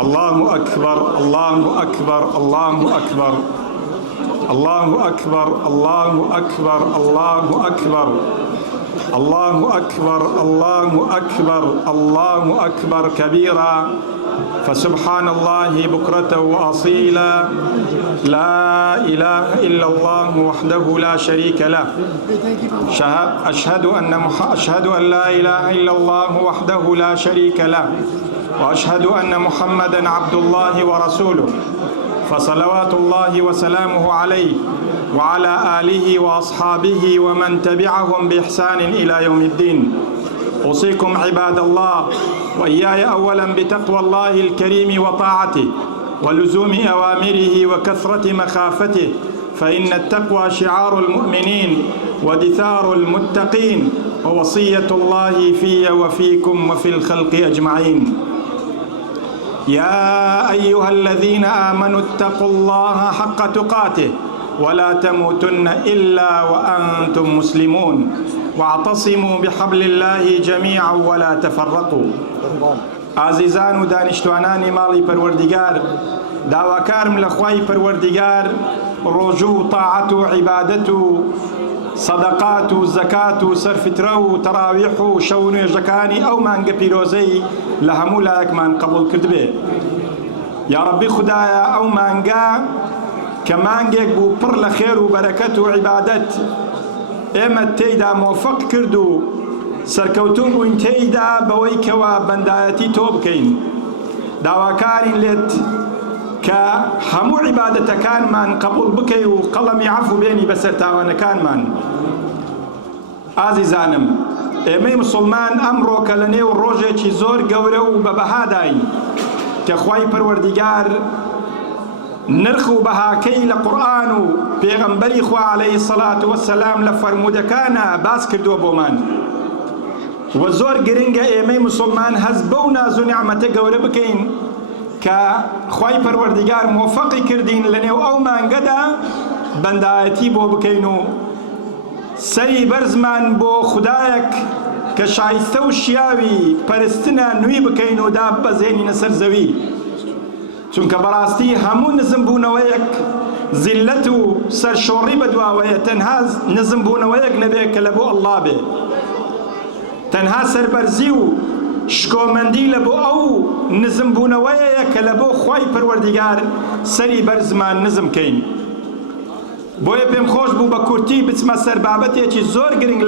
الله أكبر الله أكبر الله أكبر الله أكبر الله أكبر الله أكبر الله أكبر الله أكبر الله أكبر كبيرا فسبحان الله بكرة وأصيلا لا إله إلا الله وحده لا شريك له أشهد أن لا إله إلا الله وحده لا شريك له وأشهد أن محمدا عبد الله ورسوله فصلوات الله وسلامه عليه وعلى آله وأصحابه ومن تبعهم بإحسان إلى يوم الدين. أوصيكم عباد الله وإياي أولا بتقوى الله الكريم وطاعته ولزوم أوامره وكثرة مخافته، فإن التقوى شعار المؤمنين ودثار المتقين، ووصية الله في وفيكم وفي الخلق أجمعين. يا أيها الذين آمنوا اتقوا الله حق تقاته ولا تموتن إلا وأنتم مسلمون، واعتصموا بحبل الله جميعا ولا تفرقوا. عزیزان و دانشتوانانی ماڵی پەروەردیگار، داواکارم لە خوای پەروەردیگار ڕۆژوو و تاعەت و عیبادەت و سەدەقات و زەکات و سەرفترە و تەراویح و شەو نوێژەکانی ئەو مانگە پیرۆزەی لە هەموو لایەکمان قبول کردبێ. یا ڕەبی خودایە ئەو مانگە کە مانگێک بوو پڕ لە خێر و بەرەکەت و عیبادەت، ئێمە تێیدا مۆفەق کرد و سەرکەوتوو بووین تێیدا بەوەی کەوا بەندایەتی تۆ بکەین. داواکارین لێت کە هەموو عیبادەتەکانمان قبول بکەی و قەڵەمی عەفو بێنی بەسەر تاوانەکانمان. ئازیزانم، ئێمەی موسڵمان ئەمڕۆ کە لە نێو ڕۆژێکی زۆر گەورە و بەبەهاداین کە خوای پەروەردیگار نرخ و بەهاکەی لە قورئان و پێغەمبەری خوا عەلەیهی سەڵات وەسەلام لە فەرمودەکانە باس کردووە بۆمان، و زۆر گرنگە ئێمەی موسڵمان هەز بەو ناز و نیعمەتە گەورە بکەین کە خوای پەروەردیگار مۆفەقی کردین لە نێو ئەو مانگەدا بەندایەتی بۆ بکەین و سەری بەرزمان بۆ خودایەک کە شایستە و شیاوی پەرستنە نوێی بکەین و دابەزێنینە سەر زەوی. چونکە بەڕاستی هەموو نزم بوونەوەیەک زیلەت و سەرشۆڕی بەدواوەیە، تەنها نزم بوونەوەیەک نەبێت کە لە بۆ ئەڵڵا بێ، تەنها سەربەرزی و شکۆمەندی لە بۆ ئەو نزم بوونەوەیە کە لە بۆ خوای پەروەردیگار سەری بەرزمان نزم کەین. بۆیە پێم خۆش بوو بە کورتی بچمە سەر بابەتێکی زۆر گرنگ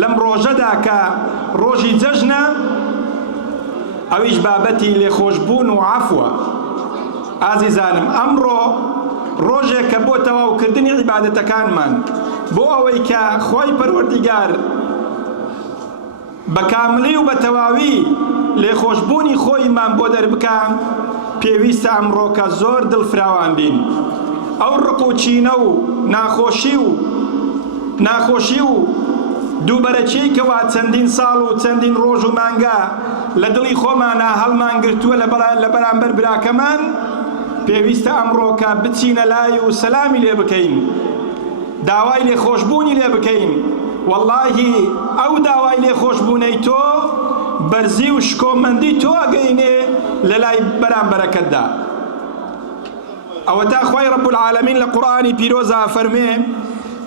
لەم ڕۆژەدا کە ڕۆژی جەژنە، ئەویش بابەتی لێخۆشبوون و عەفوە. ئازیزانم، ئەمڕۆ ڕۆژێک کە بۆ تەواوکردنی عیبادەتەکانمان، بۆ ئەوەی کە خوای پەروەردیگار بە کاملی و بە تەواوی لێخۆشبوونی خۆیمان بۆ دەربکە، پێویستە ئەمڕۆ کە زۆر دڵفراوان بین. ئەو ڕق و چینە و ناخۆشی و دووبەرەچەی کەوا چەندین ساڵ و چەندین ڕۆژ و مانگە لە دڵی خۆمانە هەڵمان گرتووە لە بەرامبەر براکەمان، پێویستە ئەمڕۆ کە بچینە لای و سەلامی لێ بکەین، داوای لێخۆشبوونی لێ بکەین. واللهی ئەو داوای لێخۆشبوونەی تۆ بەرزی و شکۆمەندی تۆ ئەگەینێ لە لای بەرامبەرەکەتدا. ئەوە تا خوای رب العالمین لە قورئانی پیرۆزە فەرمێ: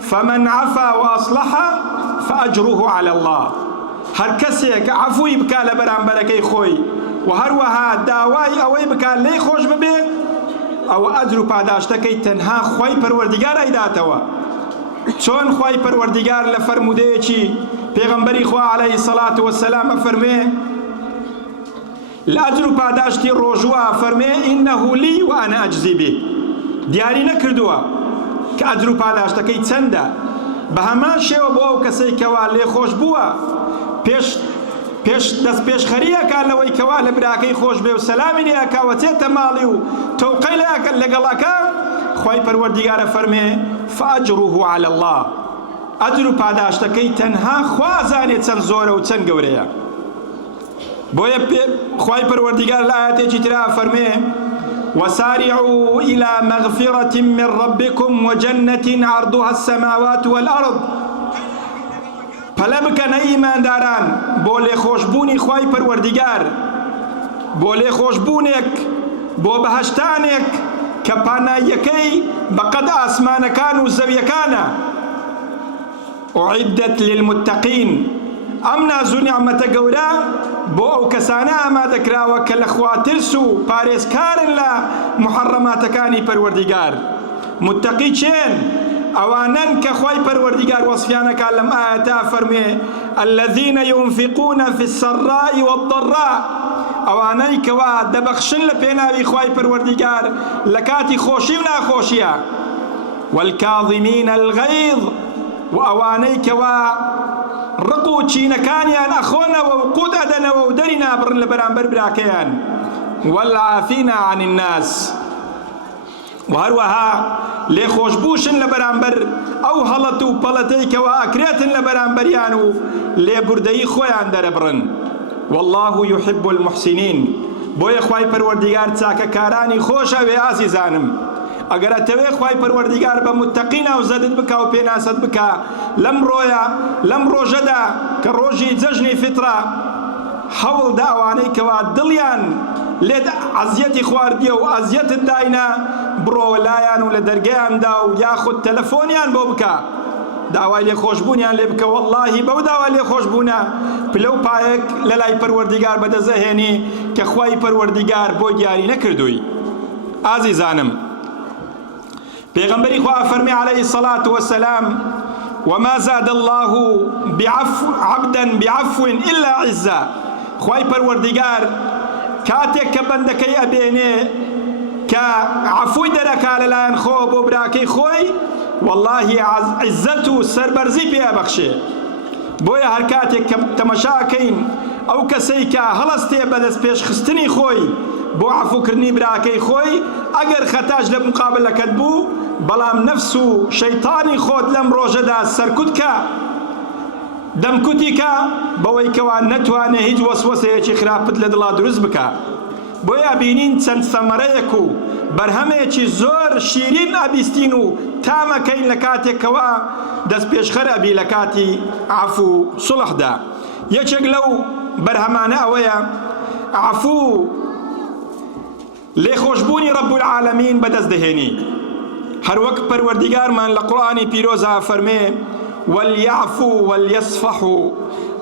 فمن عفا وأصلح فأجره على الله. هەر کەسێک عەفوی بکا لە بەرامبەرەکەی خۆی و هەروەها داوای ئەوەی بکا لێی خۆش ببێ، ئەوە ئەجر و پاداشتەکەی تەنها خوای پەروەردیگار ئەیداتەوە. چۆن خوای پەروەردیگار لە فەرمودەیەکی پێغەمبەری خوا عەلەیهی سەڵات وەسەلام ئەفەرمێ لە ئەجر و پاداشتی ڕۆژوە، فەرمێ: ئینەهو لی و ئەنا ئەجزی بێ. دیاری نەکردووە کە ئەجر و پاداشتەکەی چەندە، بە هەمان شێوە بۆ ئەو کەسەی کەوا لێخۆش بووە دەست پێشخەریەکە لەوەی کەوا لە براکەی خۆش بێ و سەلامی لێەکە و چێتە ماڵی و تەوقەی لەگەڵەکە، خوای پەروەردیگارە فەرمێ: فأجره على الله. ئەجر و پاداشتەکەی تەنها خوا زانێ چەند زۆرە و چەند گەورەیە. بۆیە خوای پەروەردیگار لە ئایەتێکی ترا فەرمێ: وسارعوا إلى مغفرة من ربكم وجنة عرضها السماوات والأرض. پەلە بکەنە ئیمانداران بۆ لێخۆشبوونی خوای پەروەردیگار بۆ لێخۆشبوونێک بۆ بەهەشتانێک کە پاناییەکەی بەقەد ئاسمانەکان و زەویەکانە. أعدت للمتقين ئەم ناز و نیعمەتە گەورە بۆ ئەو کەسانە ئامادەکراوە کە لە خوا ترس و پارێزکارن لە محەڕەماتەکانی پەروەردیگار. متقی چێن؟ ئەوانن کە خوای پەروەردیگار وەسفیانەکە لەم ئاەتا فەرمێ الذين ينفقون في السراء والضراء، ئەوانەی کەوا دەبەخشن لە پێناوی خوای پەروەردیگار لە کاتی خۆشی و ناخۆشیە. والكاظمين الغيظ، و ئەوانەی کەوا ڕق و چینەکانیان ئەخۆنەوە و قوت ئەدەنەوە و دەری نابڕن لە بەرامبەر براکەیان. والعافين عن الناس، و هەروەها لێخۆشبووشن لە بەرامبەر ئەو هەڵەت و پەڵەتەی کەوا ئەکرێتن لە بەرامبەریان و لێبوردەیی خۆیان دەرەبڕن. والله يحب المحسنين، بۆیە خوای پەروەردیگار چاکەکارانی خۆشە. وێ ئازیزانم، ئەگەر ئەتەوێ خوای پەروەردیگار بە متەقین ئاوزەدت بکە و پێناسەت بکە لەم ڕۆژەدا کە ڕۆژی جەژنی فیترە، هەوڵدا ئەوانەی کەوا دڵیان لێت عەزیەتی خواردیە و ئەزیەتت داینە بڕۆوە لایان و لە دەرگەیاندا و یاخود تەلەفۆنیان بۆ بکە، داوای لێخۆشبوونیان لێ بکە. وەڵڵاهی بەو داوا لێخۆشبوونە پلە و پایەک لە لای پەروەردیگار بەدەزەهێنی کە خوای پەروەردیگار بۆ دیاری نەکردووی. ئازیزانم، پێغەمبەری خوا فەرمی عەلەیهی الصەلاة وەسەلام وما زاد الله عبدا بعفو إلا عزا، خوای پەروەردیگار کاتێک کە بەندەکەی ئەبێنێ کە عەفوی دەرەکا لەلایەن خۆ بۆ براکەی خۆی، واللهی عزت و سەربەرزی پێ ئەبەخشێ. بۆیە هەر کاتێک کە تەمەشاکەین ئەو کەسەی کە هەڵەستێ بەدەست پێشخستنی خۆی بۆ عەفوکردنی براکەی خۆی، ئەگەر خەتاش لە مقابلەکەت بوو، بەڵام نەفس و شەیطانی خۆت لەم ڕۆژەدا سەرکوتکە دەمکوتیکە بەوەی کەوا نەتوانێ هیچ وەسوەسەیەکی خراپت لە دڵا دروست بکە. بۆیە بینین چەند سەمەرەیەک و بەرهەمێکی زۆر شیرین ئەبیستین و تامەکەین لە کاتێکەوە دەست پێشخەر ئەبی لە کاتی عەفو و سوڵحدا. یەکێک لەو بەرهەمانە ئەوەیە عەفو لێخۆشبوونی ڕەب العالەمین بەدەست دەهێنی. هەروەک پەروەردیگارمان لە قورئانی پیرۆزا فەرمێ وليعفوا وليصفحوا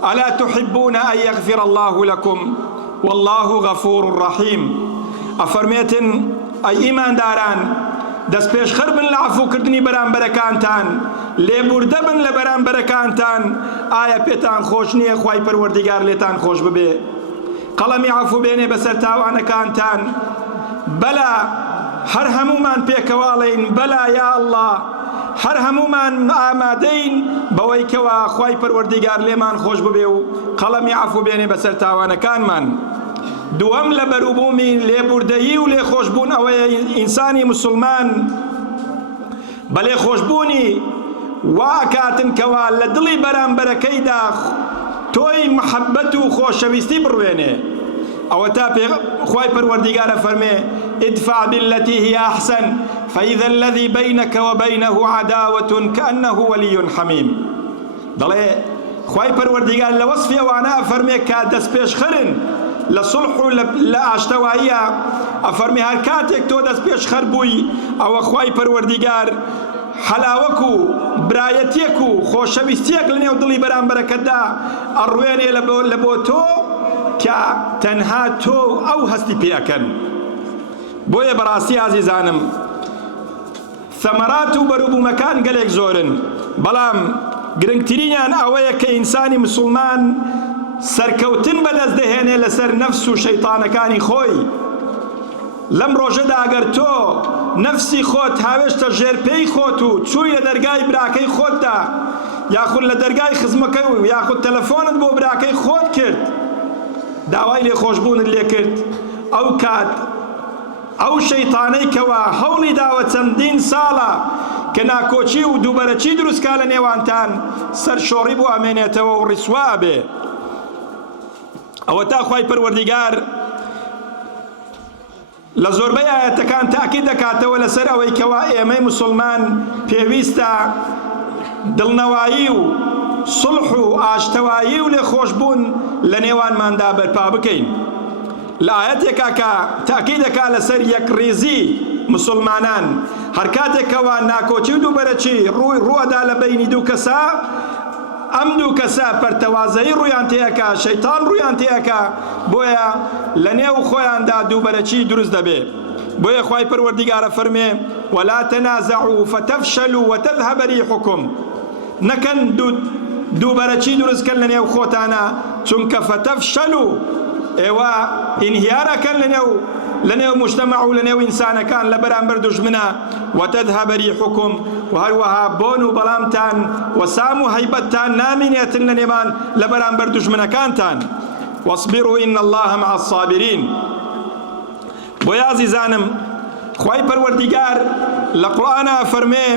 ألا تحبون أن يغفر الله لكم والله غفور رحيم. أفرميتن أي إيمان داران دەست پێشخەر بن لە عەفوکردنی بەرامبەرەکانتان، لێبوردە بن لە بەرامبەرەکانتان. ئایا پێتان خۆش نییە خوای پەروەردیگار لێتان خۆش ببێ؟ قەڵەمی عەفو بێنێ بەسەر تاوانەکانتان. بەلا هەر هەمومان پێکەواڵین بەلا یا ئەڵڵا، هەر هەمومان ئامادەین بەوەی کەوا خوای پەروەردیگار لێمان خۆش ببێ و قەڵەمی عەفو بێنێ بەسەر تاوانەکانمان. دووەم لە بەروبوومی لێبوردەیی و لێخۆشبوون ئەوەیە ئینسانی مسلمان بە لێخۆشبوونی وا ئەکاتن کەوا لە دڵی بەرامبەرەکەیدا تۆی محەبەت و خۆشەویستی بڕوێنێ. ئەوە تا خوای پەروەردیگارە فەرمێ ادفع بالتي هي أحسن فإذا الذي بينك وبينه عداوة كأنه ولي حميم. دەڵێ خوای پەروەردیگار لە وەسفی ئەوانە فەرمێ کە دەست پێشخەرن لە سڵح و لە ئاشتەواییە، ئەفەرمێ هەر کاتێک تۆ دەست پێشخەر بووی ئەوە خوای پەروەردیگار حەلاوەک و برایەتیەک و خۆشەویستیەک لە نێو دڵی بەرامبەرەکەتدا ئەڕوێنێ لە بۆ تۆ کە تەنها تۆ ئەو هەستی پێەکەن. بۆیە بەڕاستی ئازیزانم، ثەمەرات و بەروبوومەکان گەلێک زۆرن، بەڵام گرنگترینیان ئەوەیە کە ئینسانی مسلمان سەرکەوتن بەدەست دەهێنێ لەسەر نەفس و شەیطانەکانی خۆی. لەم ڕۆژەدا ئەگەر تۆ نەفسی خۆت هاوێشتە ژێرپێی خۆت و چووی لە دەرگای براکەی خۆتدا، یاخود لە دەرگای خزمەکە و یاخود تەلەفۆنت بۆ براکەی خۆت کرد، داوای لێخۆشبوونت لێ کرد، ئەو کات ئەو شەیطانەی کەوا هەوڵی داوە چەندین ساڵە کە ناکۆچی و دووبەرەچی دروستکا لە نێوانتان، سەرشۆڕی بۆ ئەمێنێتەوە و ڕیسوا بێ. ئەوە تا خوای پەروەردیگار لە زۆربەی ئاەتەکان تاکید دەکاتەوە لەسەر ئەوەی کەوا ئێمەی مسلمان پێویستە دڵنەوایی و سڵح و ئاشتەوایی و لێخۆشبوون لە نێوانماندا بەرپا بکەین. لآياتك تأكيدك على سر يكريزي مسلمانان حركاتك وناكوچي دو برچي روح دا لبين دو كسا ام دو كسا پرتوازي رويان تيكا شيطان رويان تيكا بويا لنيو خويان دا دو برچي دروز دبي بويا خواهي پروردگار فرمي ولا تنازعوا فتفشلوا وتذهب ريحكم نكن دو برچي دروز كن لنيو خوتانا چونك فتفشلوا ايوا انهيارا كان لنيو مجتمع ولنيو انسان كان لبرامبر دجمنا وتذهب ريحكم وهروها بونو بلامتان وسامو هيبتان نامينية لنيمان لبرامبر دجمنا كانتان واصبروا ان الله مع الصابرين بويا عزيزانم خواهي پروردگار لقرآن فرمي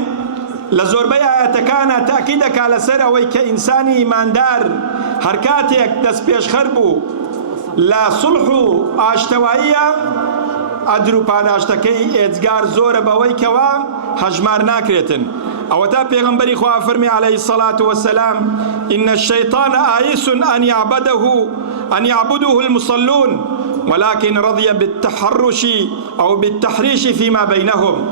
لزوربي آياتكانا تأكيدك على سر ويك إنساني إيماندار حركاتك دس بيش خربو لا صلح آشتوائية أدرو پاداشتكي إتزگار زور بويكوا هجمار ناكريتن او تا پیغمبری خواه فرمی عليه الصلاة والسلام إن الشيطان آيس أن يعبده المصلون ولكن رضي بالتحرش أو بالتحريش فيما بينهم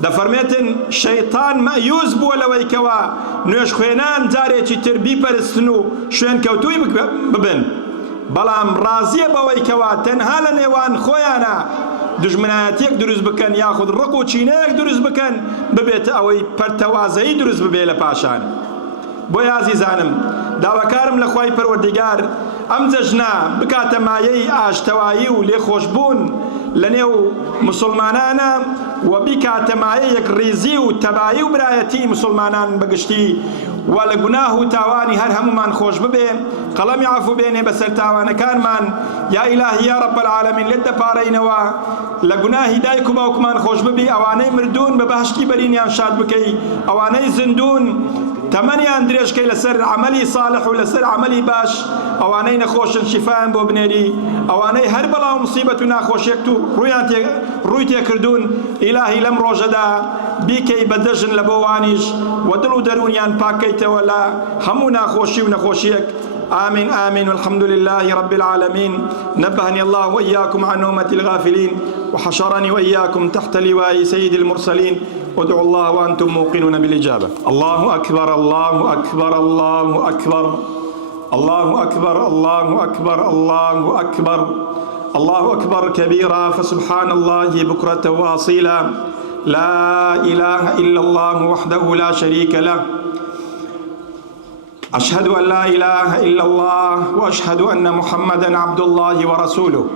دا فرميتن شيطان مأيوز بو لويكوا نوش خوينان زاري چي تربي پرستنو شوين كوتوي ببن بلام رازية بويكوا تنها لنيوان خويانا دجمناتيك دروز بكن ياخذ رقو چينيك دروز بكن ببيت اوي پرتوازي دروز ببيل پاشان بويا عزيزانم داوكارم لخواي پروردگار امزجنا بكاتا مايي آشتوائي ولي خوشبون لنيو مسلمانانا وبكاتا مايي يك ريزي وتبايي وبرايتي مسلمانان بقشتي ولقناه تاواني هر هممان خوش ببي قلم يعفو بيني بسر تاوانا كان من يا إلهي يا رب العالمين لدى بارينوا لقناه دايكو باوكمان خوش ببي اواني مردون ببهشتي بريني انشاد بكي اواني زندون تمني اندريش كي لسر عملي صالح ولسر عملي باش اواني نخوش شفاء بو بنيري اواني هر بلا مصيبة ناخوش يكتو رويتي كردون إلهي لم روجدا بيكي بدجن لبوانيش ودلو درونيان باكيت ولا همو ناخوشي ونخوشيك آمين آمين والحمد لله رب العالمين نبهني الله وإياكم عن نومة الغافلين وحشرني وإياكم تحت لواء سيد المرسلين ادعوا الله وأنتم موقنون بالإجابة الله أكبر الله أكبر الله أكبر الله أكبر الله أكبر الله أكبر الله أكبر كبيرا فسبحان الله بكرة وأصيلا لا إله إلا الله وحده لا شريك له أشهد أن لا إله إلا الله وأشهد أن محمدا عبد الله ورسوله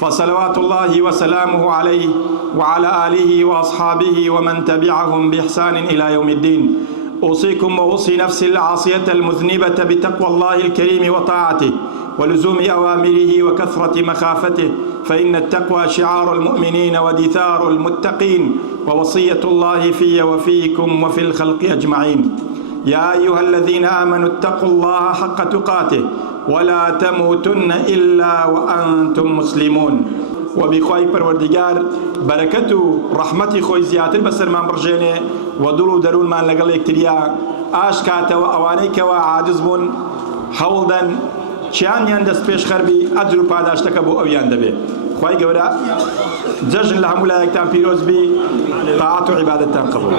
فصلوات الله وسلامه عليه وعلى آله وأصحابه ومن تبعهم بإحسان إلى يوم الدين أوصيكم وأوصي نفسي العاصية المذنبة بتقوى الله الكريم وطاعته ولزوم أوامره وكثرة مخافته فإن التقوى شعار المؤمنين ودثار المتقين ووصية الله في وفيكم وفي الخلق أجمعين يا أيها الذين آمنوا اتقوا الله حق تقاته ولا تموتن إلا وأنتم مسلمون وبخواي پروردگار بركته رحمتي خوي زياتر بسر من برجيني ودلو درون من لقل اكتريا آشكاته وأوانيك وعاجز بون حولدن چیان یان دست پیش خربی ادرو پاداشتک بو اویان دبی خواهی گورا جشن لهم ولایکتان پیروز بی طاعت و عبادتان قبول